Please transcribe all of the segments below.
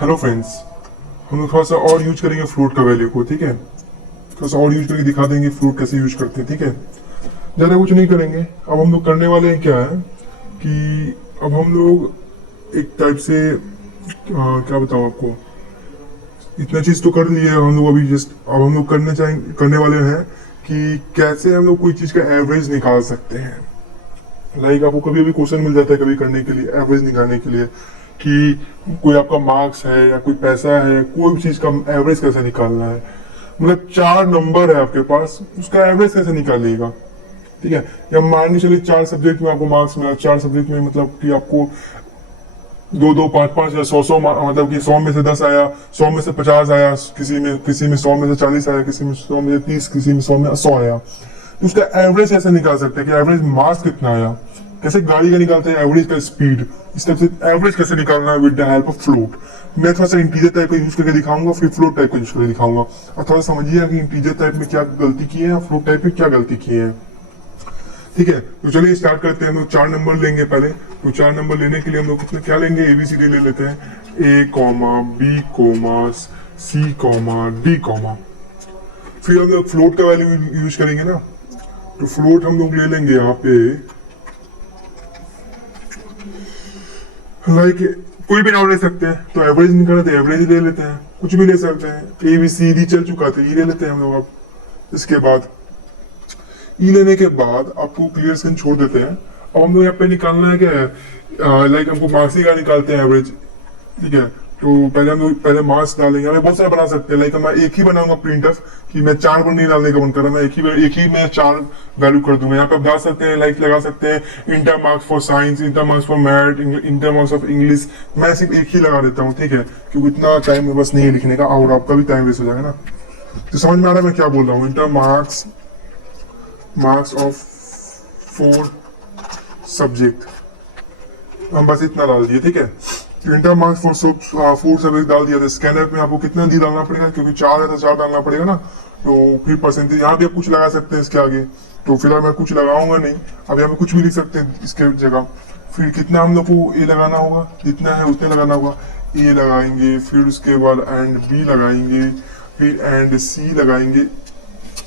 Hello friends, हम लोग थोड़ा सा और यूज करेंगे फ्रूट का वैल्यू को, ठीक है। थोड़ा सा और यूज करके दिखा देंगे फ्रूट कैसे यूज करते हैं, ठीक है। ज़्यादा कुछ नहीं करेंगे। अब हम लोग करने वाले हैं क्या है कि अब हम लोग एक टाइप से क्या बताऊँ आपको, इतना चीज़ तो कर लिया है हम लोग अभी। जस्ट अब हम लोग करने वाले हैं कि कैसे हम लोग कोई चीज़ का एवरेज निकाल सकते हैं। लाइक आपको कभी भी क्वेश्चन मिल जाता है कभी करने के लिए, एवरेज निकालने के लिए, कि कोई आपका मार्क्स है या कोई पैसा है, कोई भी चीज का एवरेज कैसे निकालना है। मतलब 4 नंबर है आपके पास, उसका एवरेज कैसे निकालिएगा, ठीक है। या मान लीजिए चलिए 4 सब्जेक्ट में आपको मार्क्स मिला, 4 सब्जेक्ट में मतलब कि आपको 2-2, 5-5 या 100-100 मतलब कि 100 में से 10 आया, 100 में से 50 आया, किसी में 100 में से 40 आया, किसी में 100 में से 30, किसी में 100 आया। तो उसका एवरेज कैसे निकाल सकते हैं कि एवरेज मार्क्स कितना आया। कैसे गाड़ी का निकालते हैं एवरेज का स्पीड, इस टाइप से एवरेज कैसे निकालना है with the help of float. मैं थोड़ा सा इंटीजर टाइप का यूज करके दिखाऊंगा, फिर फ्लोट टाइप का यूज करके दिखाऊंगा। और थोड़ा समझिएगा कि इंटीजर टाइप में क्या गलती की है और फ्लोट टाइप में क्या गलती की है, ठीक है। तो चलिए स्टार्ट करते हैं। हम लोग 4 नंबर लेंगे पहले। तो 4 नंबर लेने के लिए हम लोग कितने क्या लेंगे, ABCD ले लेते हैं, A comma B comma C comma D comma. फिर हम लोग फ्लोट का वैल्यू यूज करेंगे ना। तो फ्लोट हम लोग ले लेंगे यहाँ पे, लाइक कोई भी नाम ले सकते हैं। तो एवरेज निकालना तो एवरेज ले लेते हैं, कुछ भी ले सकते हैं। ABCD चल चुका था, E ले लेते हैं हम लोग। अब इसके बाद ई लेने के बाद आपको क्लियर स्क्रीन छोड़ देते हैं। अब हम लोग यहाँ पे निकालना है क्या है, लाइक हमको मार्क्स ही का निकालते हैं एवरेज, ठीक है। तो पहले हम लोग पहले मार्क्स डालेंगे। हमें बहुत सारे बना सकते हैं, लाइक मैं एक ही बनाऊंगा प्रिंट ऑफ कि मैं 4 पर नहीं डालने का मन कर रहा, मैं एक ही मैं 4 वैल्यू कर दूंगा। यहाँ पे आप डाल सकते हैं, लाइक लगा सकते हैं inter marks for science, inter marks for math, inter marks of English. मैं सिर्फ एक ही लगा देता हूँ, ठीक है, क्योंकि इतना टाइम मेरे पास नहीं है लिखने का और आपका भी टाइम वेस्ट हो जाएगा ना। तो समझ में आ रहा है मैं क्या बोल रहा हूँ। इंटर मार्क्स ऑफ 4 सब्जेक्ट, हम बस इतना डाल दिए, ठीक है। तो इंटर मार्क्स फॉर 4 सब्जेक्ट डाल दिया था। स्कैनर में आपको कितना डी डालना पड़ेगा, क्योंकि 4 है तो 4 डालना पड़ेगा ना। तो फिर परसेंटेज यहाँ भी आप कुछ लगा सकते हैं इसके आगे। तो फिलहाल मैं कुछ लगाऊंगा नहीं, अब यहाँ पे कुछ भी लिख सकते हैं इसके जगह। फिर कितना हम लोग को ए लगाना होगा, जितना है उतना लगाना होगा। ए लगाएंगे, फिर उसके बाद एंड बी लगाएंगे, फिर एंड सी लगाएंगे,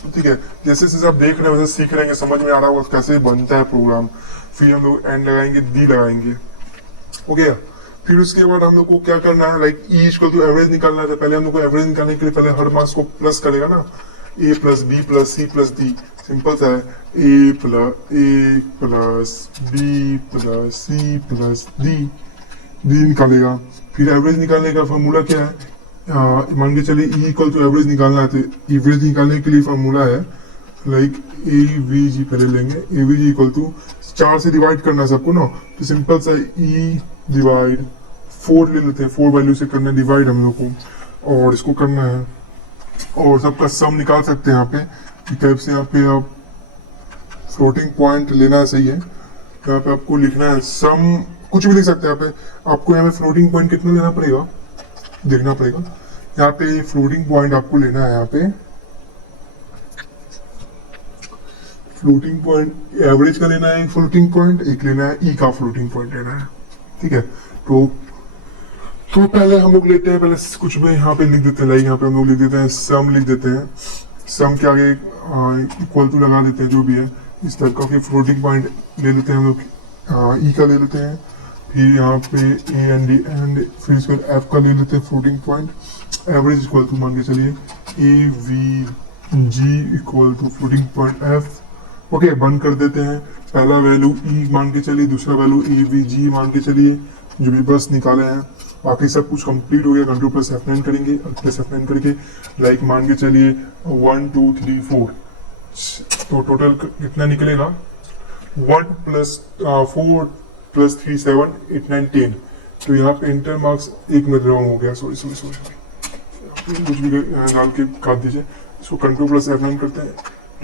ठीक है। जैसे जैसे आप देख रहे हैं वैसे सीख रहे हैं, समझ में आ रहा होगा कैसे बनता है प्रोग्राम। फिर हम लोग एंड लगाएंगे, डी लगाएंगे, ओके। फिर उसके बाद हम लोग को क्या करना है, like E equal to average निकालना है। तो पहले हम लोग को एवरेज निकालने के लिए पहले हर मार्क्स को प्लस करेगा ना, A plus B plus C plus D. Simple सा है, A plus B plus C plus D निकालेगा। फिर एवरेज निकालने का फॉर्मूला क्या है, मान के चलिए ई इक्वल टू एवरेज निकालना है। तो एवरेज निकालने के लिए फॉर्मूला है, लाइक AVG पहले लेंगे। AVG इक्वल टू 4 से डिवाइड करना है सबको ना। तो सिंपल सा E डिवाइड 4 ले लेते हैं, 4 वैल्यू से करना है डिवाइड हम लोग को, और इसको करना है। और सबका सम निकाल सकते हैं यहाँ पे। टाइप से यहाँ पे आप फ्लोटिंग पॉइंट लेना सही है। यहाँ पे आपको लिखना है सम, कुछ भी लिख सकते हैं यहाँ पे। आपको यहाँ पे फ्लोटिंग पॉइंट कितना लेना पड़ेगा देखना पड़ेगा। यहाँ पे फ्लोटिंग पॉइंट आपको लेना है, यहाँ पे फ्लोटिंग पॉइंट एवरेज का लेना है, फ्लोटिंग पॉइंट एक लेना है, ई का फ्लोटिंग पॉइंट लेना है, ठीक है। तो पहले हम लोग लेते हैं, पहले कुछ में यहाँ पे लिख देते हैं, लाइक यहाँ पे हम लोग लिख देते हैं सम, लिख देते हैं सम के आगे इक्वल टू लगा देते हैं जो भी है इस टाइप का। फिर फ्लोटिंग पॉइंट ले लेते हैं हम लोग, ई का ले लेते हैं। फिर यहाँ पे ए एंड डी एंड फिर इसके बाद एफ का ले लेते हैं floating point. Average equal to मान के चलिए AVG equal to floating point F, okay. बंद कर देते हैं। पहला वैल्यू ई मान के चलिए, दूसरा वैल्यू AVG मान के चलिए, जो भी बस निकाले हैं। बाकी सब कुछ कंप्लीट हो गया। कंट्रोल प्लस F9 करेंगे और प्लस F9 करके लाइक मान के चलिए 1 2 3 4। तो टोटल कितना निकलेगा, 1 प्लस 4 प्लस 3 7 8 9 10। तो यहाँ पे इंटर मार्क्स एक मिनट रॉन्ग हो गया, सॉरी कुछ भी डाल के काट दीजिए। इसको कंट्रोल प्लस F9 करते हैं,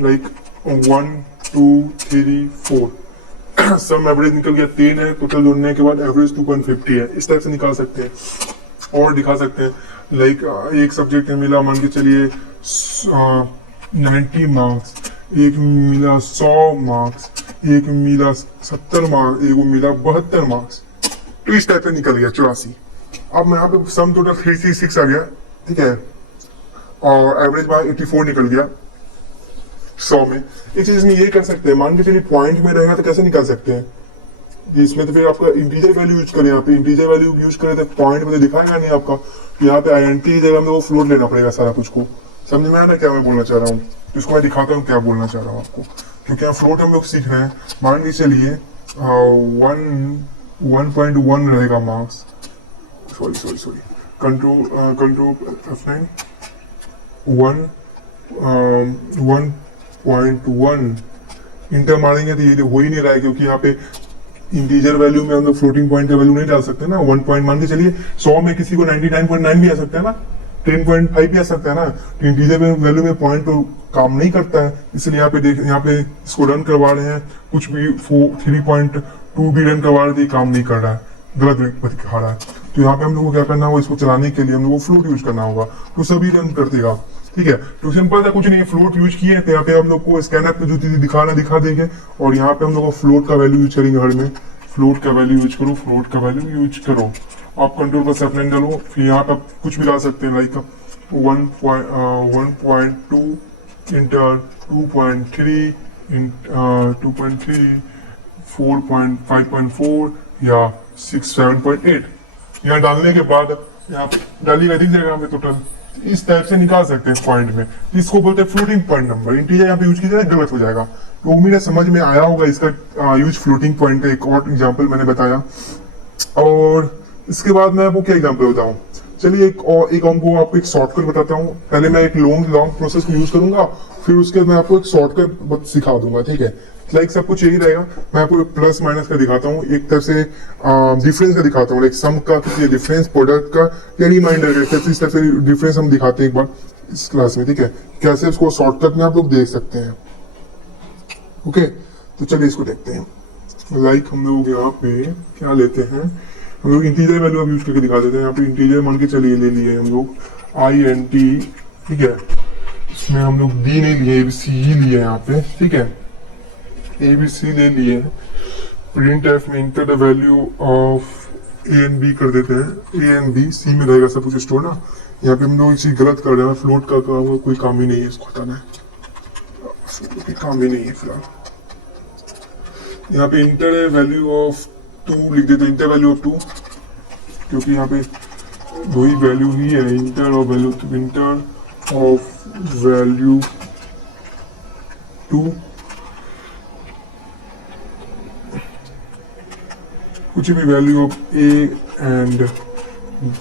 लाइक 1 2 3 4। सम एवरेज निकल गया 10 है, टोटल जोड़ने के बाद एवरेज 2.50 है। इस टाइप से निकाल सकते हैं और दिखा सकते हैं। लाइक एक सब्जेक्ट में मिला मान के चलिए 90 मार्क्स, एक मिला 100 मार्क्स, एक मिला 70 मार्क्स, एक मिला 72 मार्क्स। तो इस टाइप से निकल गया 84। अब मैं यहाँ पे सम टोटल 336 आ गया, ठीक है, और एवरेज बार 84 निकल गया 100 में। एक चीज में ये कर सकते हैं, मान के चलिए पॉइंट में रहेगा तो कैसे निकाल सकते हैं कि इसमें तो फिर आपका इंटीजर वैल्यू यूज करें, यहाँ पे इंटीजर वैल्यू यूज करें तो पॉइंट में तो दिखाएगा नहीं आपका, तो यहाँ पे आइडेंटिटी की जगह में वो फ्लोट लेना पड़ेगा सारा कुछ को। समझ में आ रहा है क्या मैं बोलना चाह रहा हूँ? इसको मैं दिखाता हूँ क्या बोलना चाह रहा हूँ आपको, क्योंकि यहाँ फ्लोट हम लोग सीख रहे हैं। मान के चलिए 1.1 रहेगा marks, sorry control F9 1.1 inter मारेंगे तो ये हो ही नहीं रहा है, क्योंकि यहाँ पे इंटीजर वैल्यू में हम लोग फ्लोटिंग पॉइंट का वैल्यू नहीं डाल सकते ना। 1 मान के चलिए 100 में किसी को 99.9 भी आ सकता है ना, 10.5 भी आ सकता है ना, तो इंटीजर में वैल्यू में पॉइंट तो काम नहीं करता है, इसलिए यहाँ पे देख, यहाँ पे इसको रन करवा रहे हैं, कुछ भी 3.2 भी रन करवा रहे थे, काम नहीं कर रहा है, गलत दिखा रहा है। तो यहाँ पे हम लोग को क्या करना होगा, इसको चलाने के लिए हम लोग को फ्लोट यूज करना होगा, तो सभी रन कर देगा, ठीक है। तो सिंपल था, कुछ नहीं, फ्लोट यूज किए तो यहाँ पे हम लोग को स्कैनर पे जो चीज दिखा देंगे, और यहाँ पे हम लोग को फ्लोट का वैल्यू यूज करेंगे। हर में फ्लोट का वैल्यू यूज करो, फ्लोट का वैल्यू यूज करो, आप कंट्रोल पर F9 डालो, फिर यहाँ पे कुछ भी डाल सकते हैं, लाइक 1.2 इंटर 2.3 4.5.4 या 7.8 यहाँ डालने के बाद यहाँ पे डालिएगा, दिख जाएगा हमें टोटल। इस टाइप से निकाल सकते हैं पॉइंट में, इसको बोलते हैं फ्लोटिंग पॉइंट नंबर। इंटीजर यहाँ पे यूज कीजिए गलत हो जाएगा। तो उम्मीद है समझ में आया होगा इसका यूज फ्लोटिंग पॉइंट का एक और एग्जांपल मैंने बताया। और इसके बाद मैं आपको क्या एग्जांपल बताऊं, चलिए एक आपको एक शॉर्टकट बताता हूँ। पहले मैं एक लॉन्ग प्रोसेस को यूज करूंगा, फिर उसके बाद मैं आपको एक शॉर्टकट सिखा दूंगा, ठीक है। लाइक सब कुछ यही रहेगा, मैं आपको प्लस माइनस का दिखाता हूँ, एक तरफ से डिफरेंस का दिखाता हूँ, लाइक सम का किसी डिफरेंस, प्रोडक्ट का या रिमाइंडर का, इस तरफ से डिफरेंस हम दिखाते हैं एक बार इस क्लास में, ठीक है। कैसे उसको शॉर्टकट में आप लोग देख सकते हैं, ओके। तो चलिए इसको देखते हैं। लाइक हम लोग यहाँ पे क्या लेते हैं, हम लोग इंटीजर वैल्यू अब यूज करके दिखा देते हैं। यहाँ पे इंटीजर मान के चलिए ले लिए हम लोग INT, ठीक है। इसमें हम लोग D नहीं लिए, ABC ही लिए यहाँ पे, ठीक है, ABC ले लिए। प्रिंट F में enter the value of A and B कर देते हैं, A and B, C में रहेगा सब कुछ स्टोर ना। यहाँ पे हम लोग चीज गलत कर रहे हैं, फ्लोट का कोई काम ही नहीं है, इसको हटाना है, काम ही नहीं है फिलहाल। यहाँ पे इंटर वैल्यू ऑफ 2 लिख देते हैं, इंटर वैल्यू ऑफ 2, क्योंकि यहाँ पे वही वैल्यू ही है, inter of value, inter of value 2, कुछ भी value of A and B,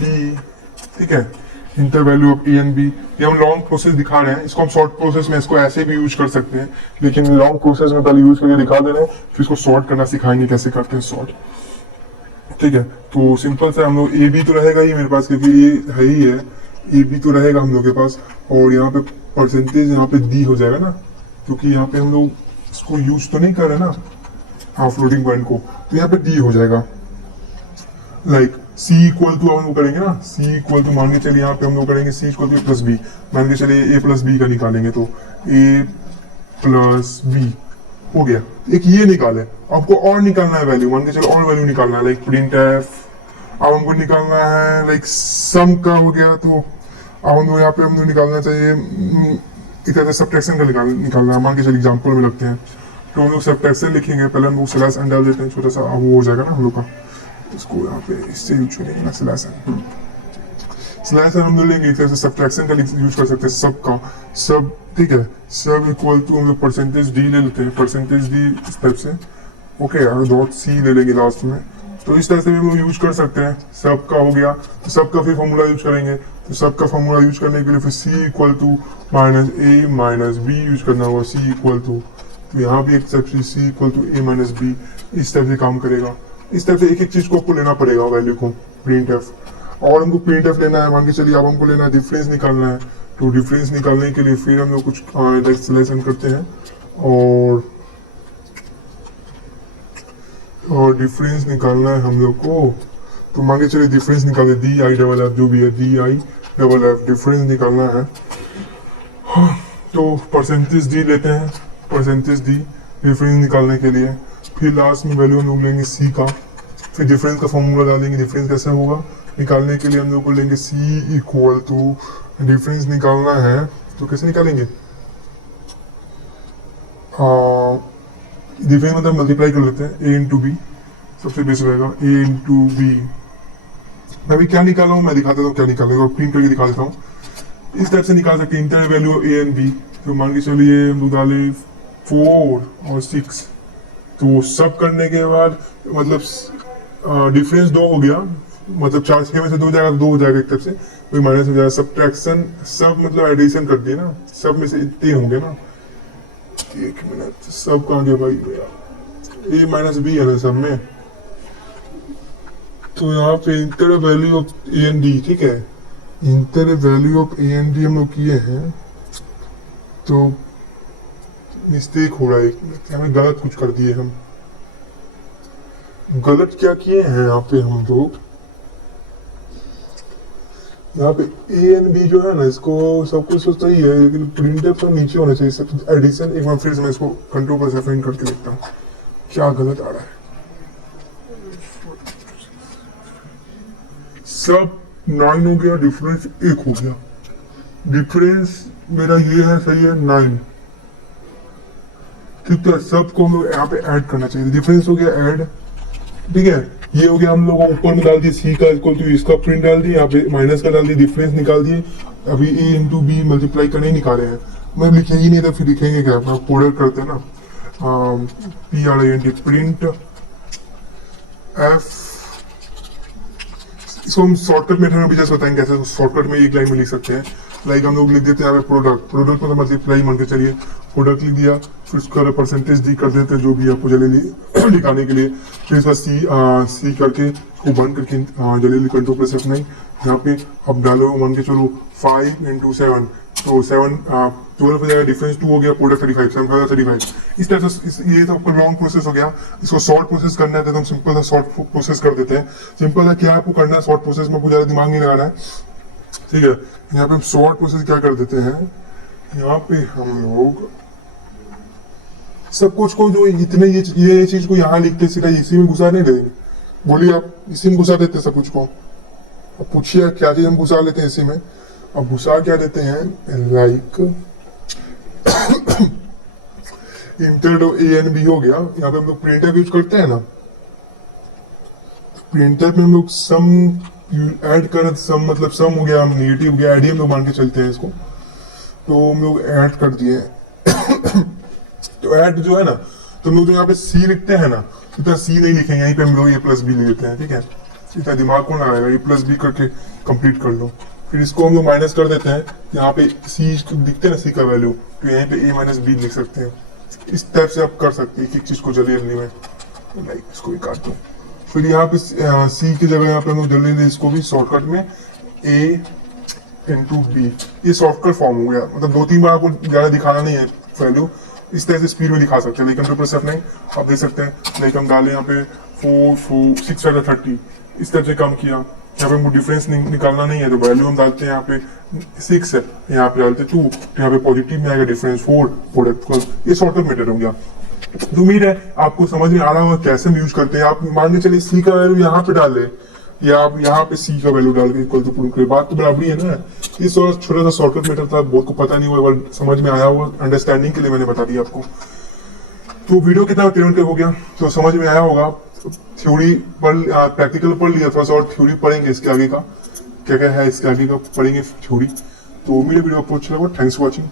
ठीक है, inter value of A and B। ये हम लॉन्ग प्रोसेस दिखा रहे हैं, इसको हम शॉर्ट प्रोसेस में इसको ऐसे भी यूज कर सकते हैं, लेकिन लॉन्ग प्रोसेस में पहले यूज करके दिखा दे रहे हैं, फिर इसको सॉर्ट करना सिखाएंगे कैसे करते हैं सॉर्ट, ठीक है। तो सिंपल से हम लोग A B तो रहेगा ही मेरे पास, क्योंकि ये है ही है, A B तो रहेगा हम लोग के पास, और यहाँ पे परसेंटेज यहाँ पे D हो जाएगा ना, क्योंकि यहाँ पे हम लोग इसको यूज तो नहीं कर रहे ना, हाँ, फ्लोटिंग पॉइंट को, तो यहाँ पे D हो जाएगा। लाइक C इक्वल टू हम लोग करेंगे ना, C इक्वल टू मान के चलिए यहाँ पे हम लोग करेंगे C equal to A plus B, मान के चलिए A प्लस बी का निकालेंगे, तो A प्लस बी हो गया। एक ये निकाले, आपको और निकालना है वैल्यू, मान के चलो और वैल्यू निकालना है, लाइक प्रिंट F। अब हमको निकालना है लाइक सम का हो गया, तो अब हमको यहाँ पे हमको निकालना चाहिए एक तरह से सब्ट्रैक्शन का निकालना है। मान के चलिए एग्जाम्पल में लगते हैं, तो हम लोग सब्ट्रैक्शन लिखेंगे, पहले हम लोग स्लैश एन डाल देते हैं छोटा सा, वो हो जाएगा ना हम लोग का, इसको यहाँ पे इससे यूज करेंगे ना, स्लैश एन। स्लैश एन हम लोग लेंगे, एक तरह से सब्ट्रैक्शन का यूज कर सकते हैं, सब का सब, ठीक है। सब इक्वल टू हम लोग परसेंटेज D ले लेते हैं, परसेंटेज D इस टाइप से, ओके, और डॉट C ले लेंगे लास्ट में। तो इस तरह से हम लोग यूज कर सकते हैं। सब का हो गया, तो सब का फिर फॉर्मूला यूज करेंगे, तो सब का फॉर्मूला यूज करने के लिए फिर C equal to minus A minus B use करना होगा, C इक्वल टू, तो यहाँ भी एक तरह C equal to A minus B, इस तरह से काम करेगा। इस तरह से एक एक चीज को आपको लेना पड़ेगा वैल्यू को, प्रिंट F। और हमको प्रिंट F लेना है, मान के चलिए अब हमको लेना है डिफरेंस निकालना है, तो डिफरेंस निकालने के लिए फिर हम लोग कुछ सिलेक्शन करते हैं, और डिफरेंस निकालना है हम लोग को, तो मान के चलिए डिफरेंस निकाले DI डबल F, जो भी है DI डबल F, डिफरेंस निकालना है। तो परसेंटेज D लेते हैं, परसेंटेज D डिफरेंस निकालने के लिए, फिर लास्ट में वैल्यू हम लोग लेंगे C का, फिर डिफरेंस का फॉर्मूला डालेंगे। डिफरेंस कैसे होगा निकालने के लिए हम लोग को लेंगे सी इक्वल टू, डिफरेंस निकालना है तो कैसे निकालेंगे, डिफरेंस मतलब मल्टीप्लाई कर लेते हैं, ए इंटू बी सबसे बेस्ट रहेगा, ए इंटू बी। मैं अभी क्या निकाला हूँ मैं दिखा देता हूँ क्या निकाला हूँ, प्रिंट करके दिखा देता हूँ। इस टाइप से निकाल सकते हैं internal value A and B. तो मान के चलिए हम लोग डाले 4 और 6, तो सब करने के बाद मतलब डिफरेंस 2 हो गया, मतलब 4 6 में से 2 जाएगा तो 2 हो जाएगा एक तरफ से, कोई माइनस हो जाएगा। सब्ट्रैक्शन सब मतलब एडिशन कर दिए ना, सब में से इतने होंगे ना। एक मिनट, सब कहाँ गया भाई, ए माइनस बी है ना सब में। तो यहाँ पे inter value of A and D, ठीक है, inter value of A and D हम लोग किए हैं, तो मिस्टेक हो रहा है एक मिनट, हमें गलत कुछ कर दिए हम। गलत क्या किए हैं यहाँ पे हम लोग, यहाँ पे ए एंड बी जो है ना, इसको सब कुछ तो सही है लेकिन प्रिंटर तो नीचे होना चाहिए सब एडिशन। एक बार फिर से मैं इसको कंट्रोल पर से फाइंड करके देखता हूँ क्या गलत आ रहा है। सब 9 हो गया, डिफरेंस 1 हो गया, डिफरेंस मेरा ये है सही है 9, ठीक है। सबको हम लोग यहाँ पे ऐड करना चाहिए, डिफरेंस हो गया ऐड, ठीक है। ये हो गया हम लोग ऊपर में डाल दिए सी का इक्वल टू, इसका प्रिंट डाल दिए, यहाँ पे माइनस का डाल दिए, डिफरेंस निकाल दिए। अभी ए इंटू बी मल्टीप्लाई करने निकाले हैं, मैं लिखे ही नहीं तो फिर लिखेंगे क्या, अपना प्रोडक्ट करते हैं ना, P R I N T, print F. इसको हम शॉर्टकट मेथड में भी जैसे बताएंगे कैसे शॉर्टकट में एक लाइन में लिख सकते हैं। लाइक हम लोग लिख देते हैं यहाँ पे प्रोडक्ट, प्रोडक्ट मतलब मल्टीप्लाई मान के चलिए, प्रोडक्ट लिख दिया, फिर उसका परसेंटेज डी कर देते हैं जो भी आपको जल्दी दिखाने के लिए। फिर इसका सी करके को बंद करके जल्दी कंट्रोल प्रेस F9, यहाँ पे अब डालो मान के चलो 5 इंटू 7, तो 7 12 हो जाएगा, डिफरेंस 2 हो गया, प्रोडक्ट 35, 7 का 35। इस तरह से ये तो आपका लॉन्ग प्रोसेस हो गया। इसको शॉर्ट प्रोसेस करना है तो हम सिंपल सा शॉर्ट प्रोसेस कर देते हैं। सिंपल सा क्या आपको करना है शॉर्ट प्रोसेस में, आपको ज्यादा दिमाग नहीं लगाना है, ठीक है। यहाँ पे हम शॉर्ट प्रोसेस क्या कर देते हैं, यहाँ पे हम लोग सब कुछ को जो इतने ये चीज को यहाँ लिखते सीधा इसी में घुसा नहीं देंगे, बोलिए आप इसी में घुसा देते सब कुछ को। अब पूछिए क्या चीज हम घुसा लेते हैं इसी में, अब घुसा क्या देते हैं, like inter A N B हो गया। यहाँ पे हम लोग प्रिंटर यूज करते हैं ना, प्रिंटर में हम लोग सम ऐड कर, सम मतलब सम हो गया, हम नेगेटिव हो गया, ऐड ही हम लोग मान के चलते हैं इसको, तो हम लोग ऐड कर दिए तो ऐड जो है ना, तो हम लोग जो यहाँ पे सी लिखते हैं ना, इतना सी नहीं लिखेंगे, यहीं पे हम लोग ए प्लस बी लिख देते हैं, ठीक है। इतना दिमाग को ना आएगा, ए प्लस बी करके कंप्लीट कर लो। फिर इसको हम लोग माइनस कर देते हैं, यहाँ पे सी दिखते हैं ना सी का वैल्यू, तो यहीं पे ए माइनस बी लिख सकते हैं। इस टाइप से आप कर सकते हैं एक एक चीज को जल्दी जल्दी में, लाइक इसको भी काट दो। फिर यहाँ पे सी की जगह यहाँ पे हम लोग जल्दी जल्दी इसको भी शॉर्टकट में ए इंटू बी, ये शॉर्टकट फॉर्म हो गया। मतलब 2-3 बार आपको ज्यादा दिखाना नहीं है वैल्यू, इस तरह से स्पीड में दिखा सकते हैं। लेकिन कंप्यूटर से अपने आप देख सकते हैं, लाइक हम डाले यहाँ पे 4 6 30, इस तरह से काम किया। यहाँ पे हमको डिफरेंस निकालना नहीं है तो वैल्यू हम डालते हैं, यहाँ पे 6 है, यहाँ पे डालते 2, तो यहाँ पे पॉजिटिव में आएगा डिफरेंस 4 प्रोडक्ट। ये शॉर्टकट मेथड हो गया। तो उम्मीद है आपको समझ में आ रहा होगा कैसे हम यूज करते हैं। आप मान के चलिए सी का वैल्यू यहाँ पे डाले, या आप यहाँ पे सी का वैल्यू डाल के इक्वल टू प्रूव करें, बात तो बराबरी है ना। ये छोटा सा शॉर्टकट मेथड था, बहुत को पता नहीं हुआ, समझ में आया हुआ, अंडरस्टैंडिंग के लिए मैंने बता दिया आपको। तो वीडियो कितना क्लियर हो गया, तो समझ में आया होगा। थ्योरी प्रैक्टिकल पढ़ लिया, थोड़ा सा और थ्योरी पढ़ेंगे इसके आगे का, क्या क्या है इसके आगे का पढ़ेंगे थ्योरी। तो मेरे वीडियो आपको अच्छा लगा, थैंक्स फॉर वॉचिंग।